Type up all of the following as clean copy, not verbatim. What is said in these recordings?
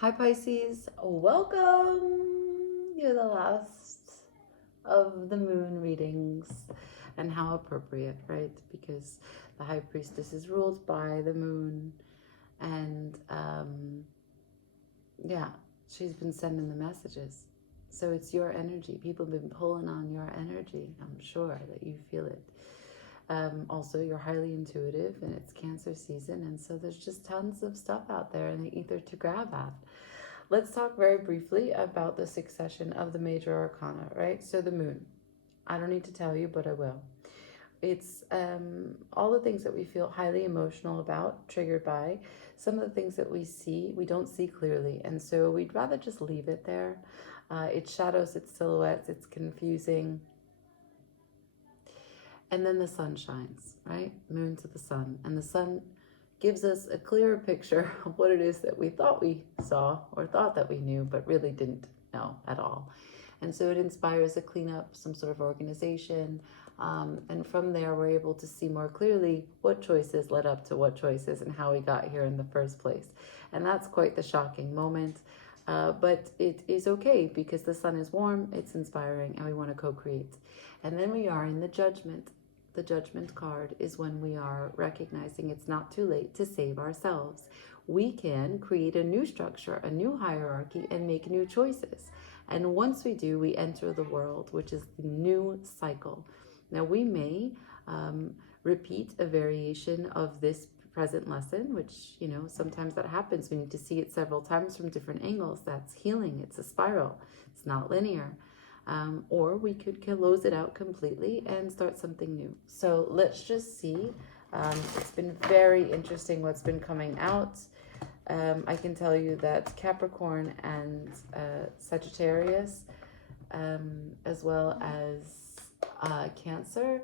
Hi Pisces, welcome. You're the last of the moon readings, and how appropriate, right? Because the High Priestess is ruled by the moon, and yeah, she's been sending the messages. So it's your energy. People have been pulling on your energy. I'm sure that you feel it. Also, you're highly intuitive, and it's Cancer season, and so there's just tons of stuff out there in the ether to grab at. Let's talk very briefly about the succession of the major arcana, right? So the moon. I don't need to tell you, but I will. It's all the things that we feel highly emotional about, triggered by. Some of the things that we see, we don't see clearly. And so we'd rather just leave it there. It's shadows, it's silhouettes, it's confusing. And then the sun shines, right? Moon to the sun. And the sun gives us a clearer picture of what it is that we thought we saw or thought that we knew, but really didn't know at all. And so it inspires a cleanup, some sort of organization. And from there, we're able to see more clearly what choices led up to what choices and how we got here in the first place. And that's quite the shocking moment. But it is okay because the sun is warm, it's inspiring, and we want to co-create. And then we are in the judgment. The judgment card is when we are recognizing it's not too late to save ourselves. We can create a new structure, a new hierarchy, and make new choices. And once we do, we enter the world, which is the new cycle. Now, we may repeat a variation of this present lesson, which, you know, sometimes that happens. We need to see it several times from different angles. That's healing. It's a spiral. It's not linear. Or we could close it out completely and start something new. So let's just see. It's been very interesting what's been coming out. I can tell you that Capricorn and Sagittarius, as well as Cancer,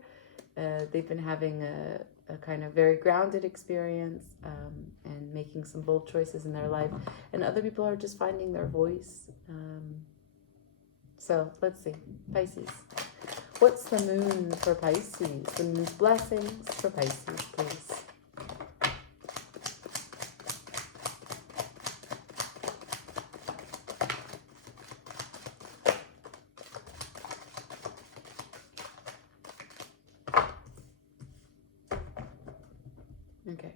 they've been having a kind of very grounded experience and making some bold choices in their life. And other people are just finding their voice. So let's see. Pisces. What's the moon for Pisces? The moon's blessings for Pisces, please. Okay.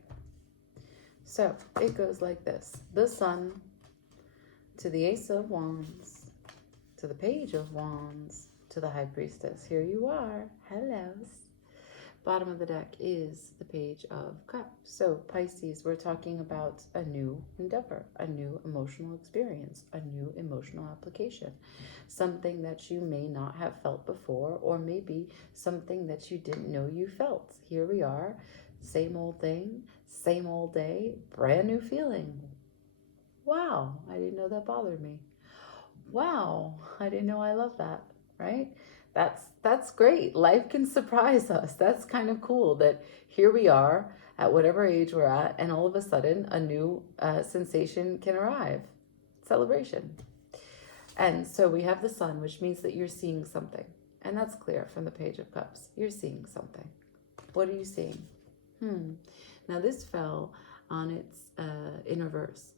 So it goes like this. The Sun to the Ace of Wands, to the Page of Wands, to the High Priestess. Here you are. Hello. Bottom of the deck is the Page of Cups. So Pisces, we're talking about a new endeavor, a new emotional experience, a new emotional application, something that you may not have felt before, or maybe something that you didn't know you felt. Here we are, same old thing, same old day, brand new feeling. Wow, I didn't know that bothered me. Wow, I didn't know I love that, right? That's great. Life can surprise us. That's kind of cool that here we are at whatever age we're at, and all of a sudden a new sensation can arrive. Celebration. And so we have the Sun, which means that you're seeing something. And that's clear from the Page of Cups. You're seeing something. What are you seeing? Now this fell on its in reverse,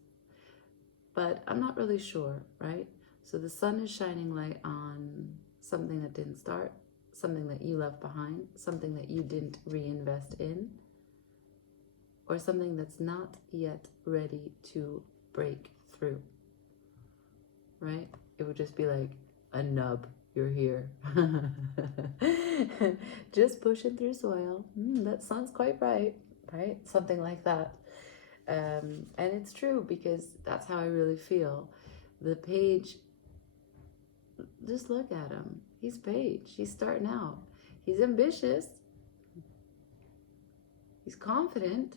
but I'm not really sure, right? So the sun is shining light on something that didn't start, something that you left behind, something that you didn't reinvest in, or something that's not yet ready to break through, right? It would just be like a nub. You're here. Just pushing through soil. That sounds quite right, right? Something like that. And it's true because that's how I really feel. The page, just look at him. He's Page. He's starting out. He's ambitious. He's confident.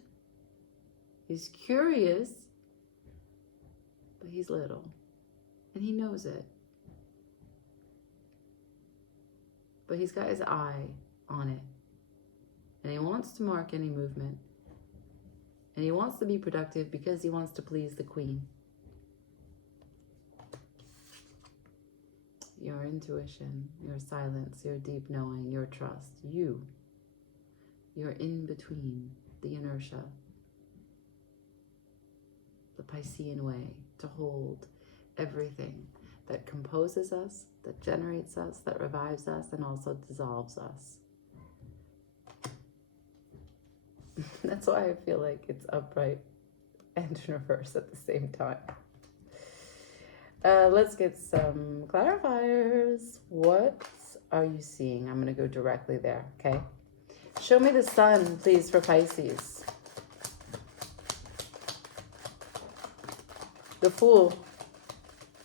He's curious. But he's little. And he knows it. But he's got his eye on it. And he wants to mark any movement. And he wants to be productive because he wants to please the queen. Your intuition, your silence, your deep knowing, your trust, you're in between the inertia, the Piscean way, to hold everything that composes us, that generates us, that revives us, and also dissolves us. That's why I feel like it's upright and in reverse at the same time. Let's get some clarifiers. What are you seeing? I'm going to go directly there, okay? Show me the sun, please, for Pisces. The Fool.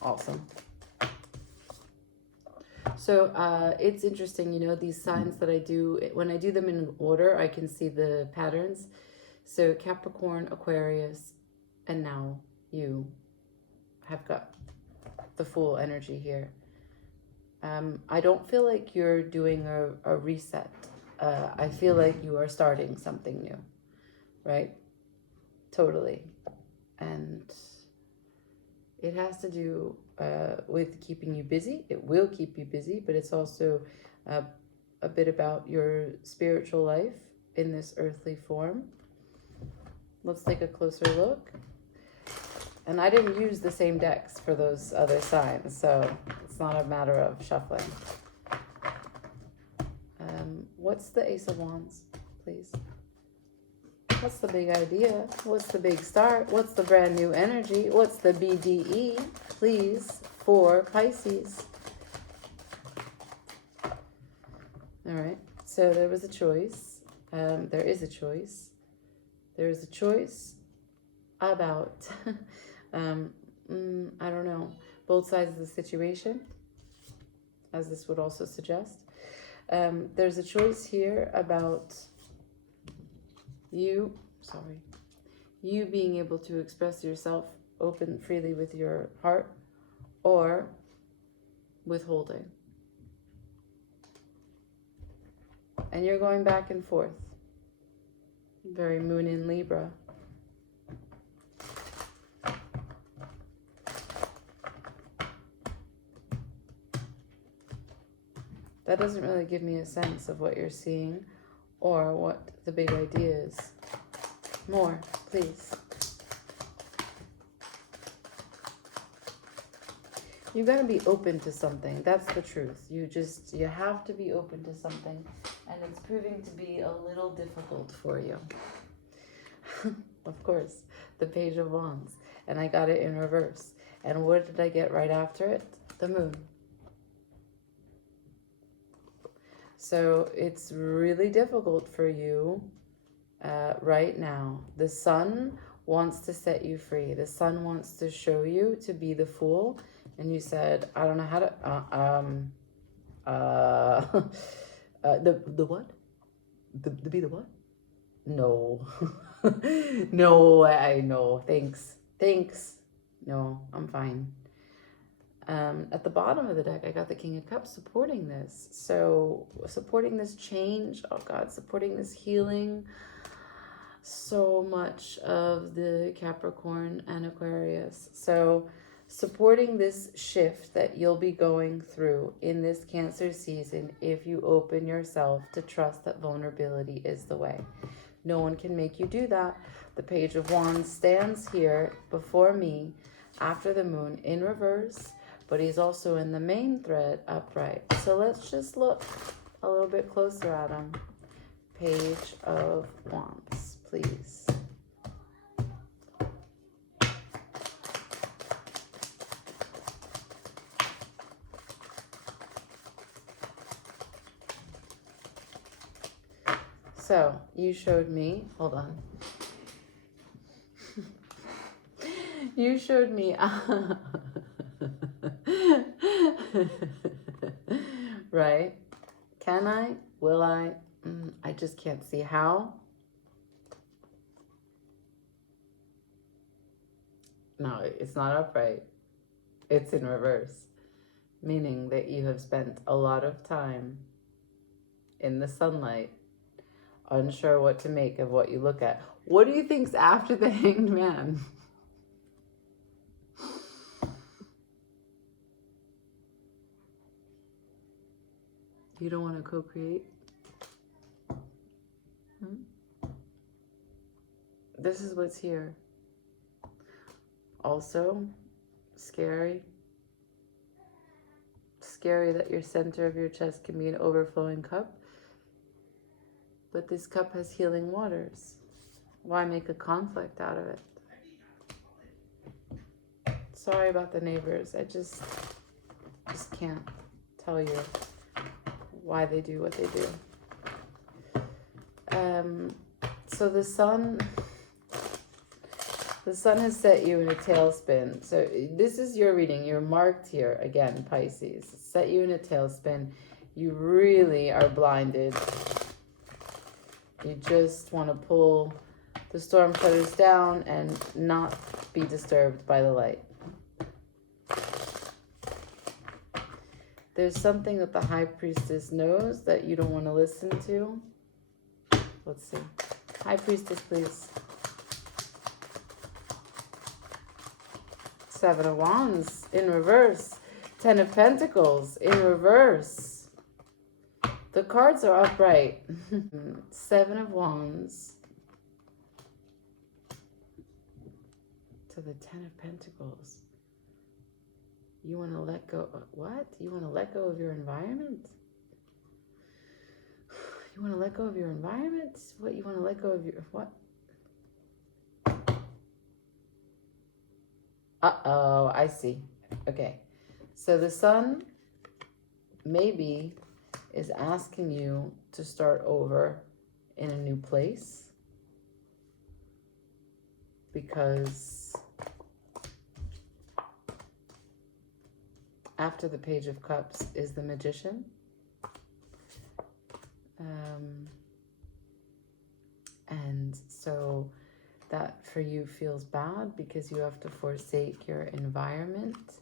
Awesome. So it's interesting, you know, these signs that I do, when I do them in order, I can see the patterns. So Capricorn, Aquarius, and now you have got the Fool energy here. I don't feel like you're doing a reset. I feel like you are starting something new, right? Totally. And it has to do with keeping you busy. It will keep you busy, but it's also a bit about your spiritual life in this earthly form. Let's take a closer look. And I didn't use the same decks for those other signs, so it's not a matter of shuffling. What's the Ace of Wands, please? What's the big idea? What's the big start? What's the brand new energy? What's the BDE, please, for Pisces? All right, so there was a choice. There is a choice. There is a choice about, I don't know, both sides of the situation, as this would also suggest. There's a choice here about you being able to express yourself open freely with your heart, or withholding. And you're going back and forth. Very Moon in Libra. That doesn't really give me a sense of what you're seeing or what the big idea is. More, please. You got to be open to something. That's the truth. You have to be open to something, and it's proving to be a little difficult for you. Of course, the Page of Wands, and I got it in reverse. And what did I get right after it? The Moon. So it's really difficult for you right now. The Sun wants to set you free. The Sun wants to show you to be the Fool. And you said, I don't know how to, the what? The be the what? No. No, I know. Thanks. No, I'm fine. At the bottom of the deck, I got the King of Cups supporting this. So supporting this change, oh God, supporting this healing. So much of the Capricorn and Aquarius. So supporting this shift that you'll be going through in this Cancer season if you open yourself to trust that vulnerability is the way. No one can make you do that. The Page of Wands stands here before me after the Moon in reverse, but he's also in the main thread upright. So let's just look a little bit closer at him. Page of Wands, please. So you showed me, hold on. You showed me, right? Can I? Will I? I just can't see how. No, it's not upright. It's in reverse, meaning that you have spent a lot of time in the sunlight, unsure what to make of what you look at. What do you think's after the Hanged Man? You don't want to co-create? This is what's here. Also, Scary. Scary that your center of your chest can be an overflowing cup. But this cup has healing waters. Why make a conflict out of it? Sorry about the neighbors. I just can't tell you why they do what they do. So the sun has set you in a tailspin. So this is your reading. You're marked here again, Pisces. Set you in a tailspin. You really are blinded. You just want to pull the storm shutters down and not be disturbed by the light. There's something that the High Priestess knows that you don't want to listen to. Let's see. High Priestess, please. Seven of Wands in reverse. Ten of Pentacles in reverse. The cards are upright. Seven of Wands to the Ten of Pentacles. You want to let go. What? You want to let go of your environment? You want to let go of your environment? What? You want to let go of your what? Uh-oh, I see. Okay. So the sun maybe is asking you to start over in a new place because after the Page of Cups is the Magician. And so that for you feels bad because you have to forsake your environment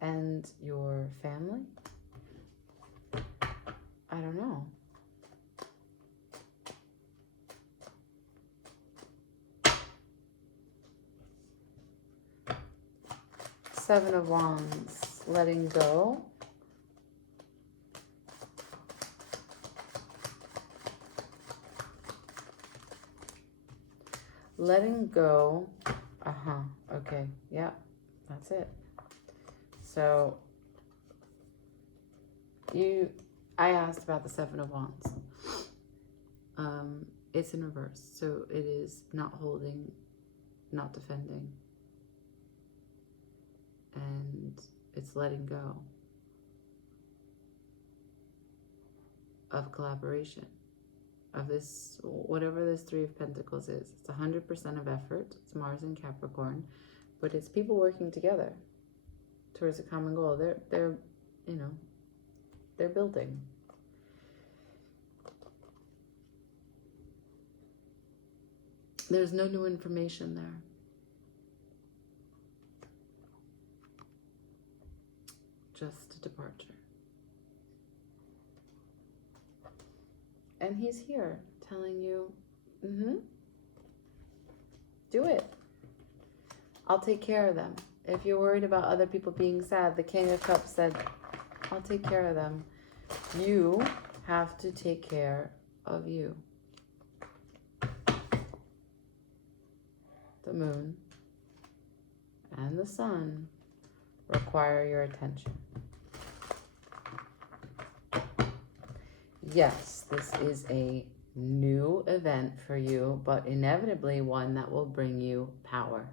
and your family. I don't know. Seven of Wands, letting go. Letting go. Okay. Yeah, that's it. So I asked about the Seven of Wands. It's in reverse. So it is not holding, not defending. And it's letting go of collaboration. Of this, whatever this Three of Pentacles is. It's 100% of effort. It's Mars and Capricorn, but it's people working together towards a common goal. They're building. There's no new information there. Just a departure. And he's here telling you, do it. I'll take care of them. If you're worried about other people being sad, the King of Cups said, I'll take care of them. You have to take care of you. The moon and the sun require your attention. Yes, this is a new event for you, but inevitably one that will bring you power.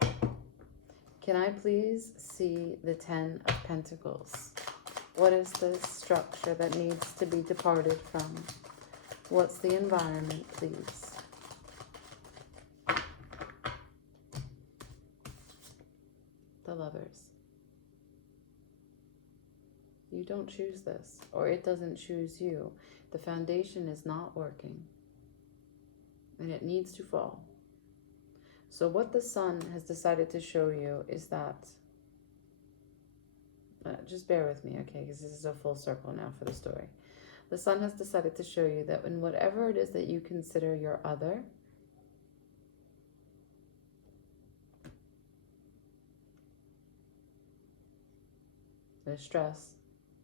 Can I please see the Ten of Pentacles? What is the structure that needs to be departed from? What's the environment, please? The Lovers. You don't choose this, or it doesn't choose you. The foundation is not working, and it needs to fall. So what the sun has decided to show you is that, just bear with me, okay, because this is a full circle now for the story. The sun has decided to show you that in whatever it is that you consider your other, there's stress,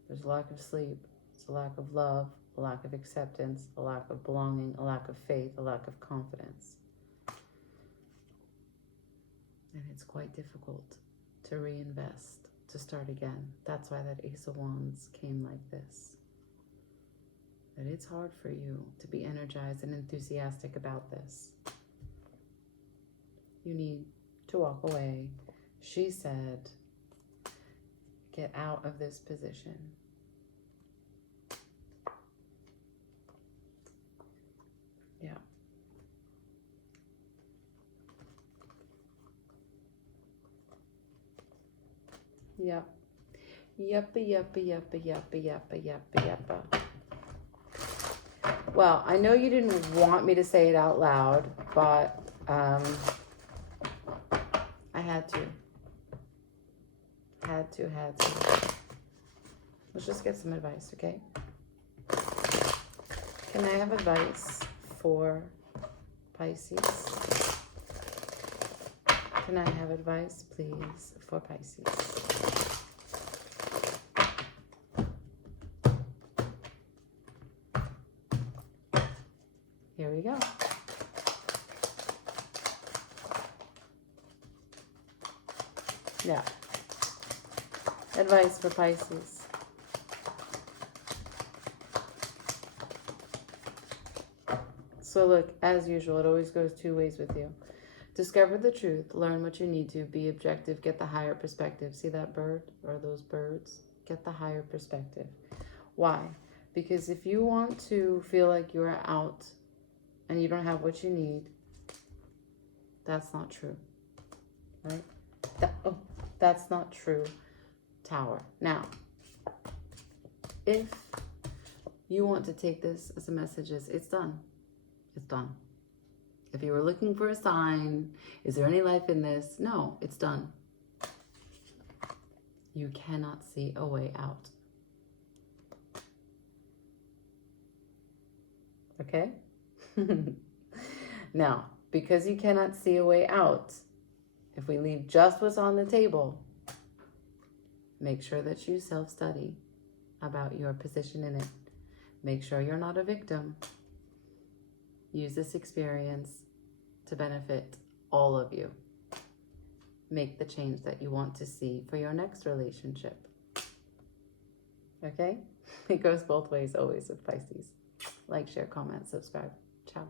there's a lack of sleep, there's a lack of love, a lack of acceptance, a lack of belonging, a lack of faith, a lack of confidence. And it's quite difficult to reinvest, to start again. That's why that Ace of Wands came like this. That it's hard for you to be energized and enthusiastic about this. You need to walk away. She said, get out of this position. Yeah. Yep. Yep. Well, I know you didn't want me to say it out loud, but I had to. Had to. Let's just get some advice, okay? Can I have advice for Pisces? Can I have advice, please, for Pisces? Here we go. Yeah. Advice for Pisces. So look, as usual, it always goes two ways with you. Discover the truth, learn what you need to, be objective, get the higher perspective. See that bird or those birds? Get the higher perspective. Why? Because if you want to feel like you're out and you don't have what you need, that's not true, right? That's not true, Tower. Now, if you want to take this as a message, it's done. It's done. If you were looking for a sign, is there any life in this? No, it's done. You cannot see a way out. Okay? Now, because you cannot see a way out, if we leave just what's on the table, make sure that you self-study about your position in it. Make sure you're not a victim. Use this experience to benefit all of you. Make the change that you want to see for your next relationship. Okay? It goes both ways always with Pisces. Like, share, comment, subscribe. Ciao.